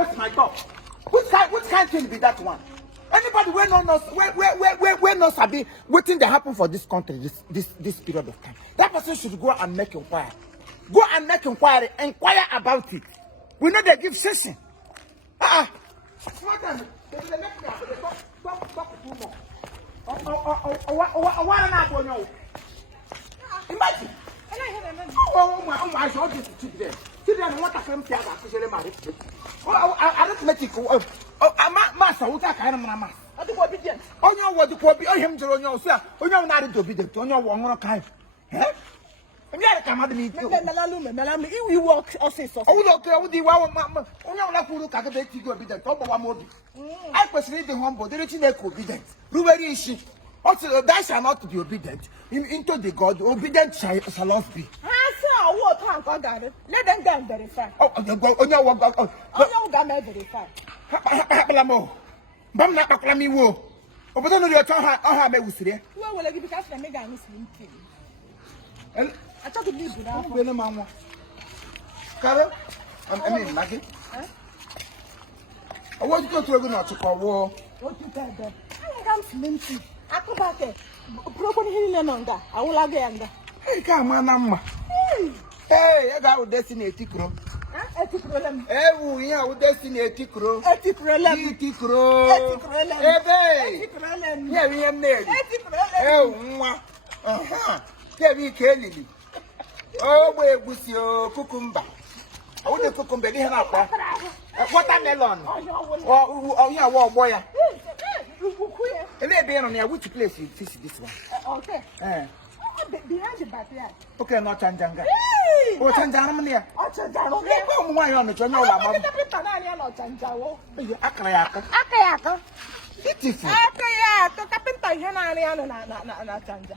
waste my talk. Which kind thing be that one? Anybody where knows sabi waiting that happen for this country this period of time. That person should go and make inquiry. Go and make inquiry. Inquire about it. We know they give session. Smart them. They make me talk too much. Imagine. Oh my God, this children. Children want to come here to share my arithmetic. Master, what kind of master? I do obedient. Oh, you what to be him to on yourself. Oh, you're not obedient. On your one kind. Eh? I'm not coming to me. You walk also. Oh, look, I would do one mamma. Oh, you're not going to calculate you obedient. Oh, one more. I persuade the humble. There is no obedient. Rubery is she. Also, that shall not be obedient. Into the God, obedient shall not be. What time God got it? Let them go verify. Oh, you go on your walk. Oh, you got me verify. Happilamo. Bam not Maclami wo. Oh, but don't know your tongue. Oh, I may see it. Well, will I give because I make a missing thing? I thought to leave without when a mamma. Carol, I mean, Maggi. I want to go to a good to call war. What you tell them? I am slim. I come back there. Broken in and on that. I will again. Hey, come on, hey, I got destiny a ticro. Eh, we are destiny a ticro. A ticro. Yeah, we are married. Oh, Kevin Kelly. Oh, where was your cucumber? I want to cucumber. Watermelon. Oh, yeah, war boy. And they be on there. Which place you fish this one? Okay. Behind the backyard. Okay, not Chanjanga. Oh, Chanjanga. Oh, Chanjanga. Why on the channel? I'm not Chanjao. Akayaka. It is Akayaka. Captain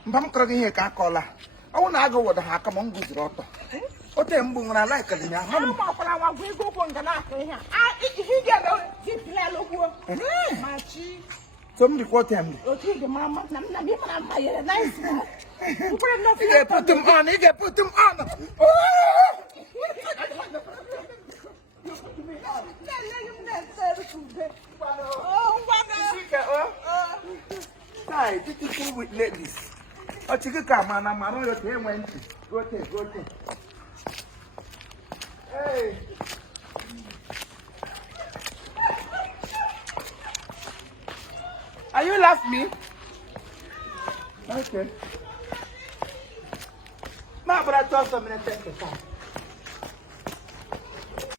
Bam Croggy here, Cacola. I want to go with the Hakam on good rotter. What them when I like it in your home? We go on the night. He get a Machi. Somebody quote him. Okay, the mamma, nice. You put them on, you get put them on. Hi, this is cool with ladies. Oh, you come on, I'm on your team when go. Hey. Are you laughing me? Okay. Now, but I told some minutes.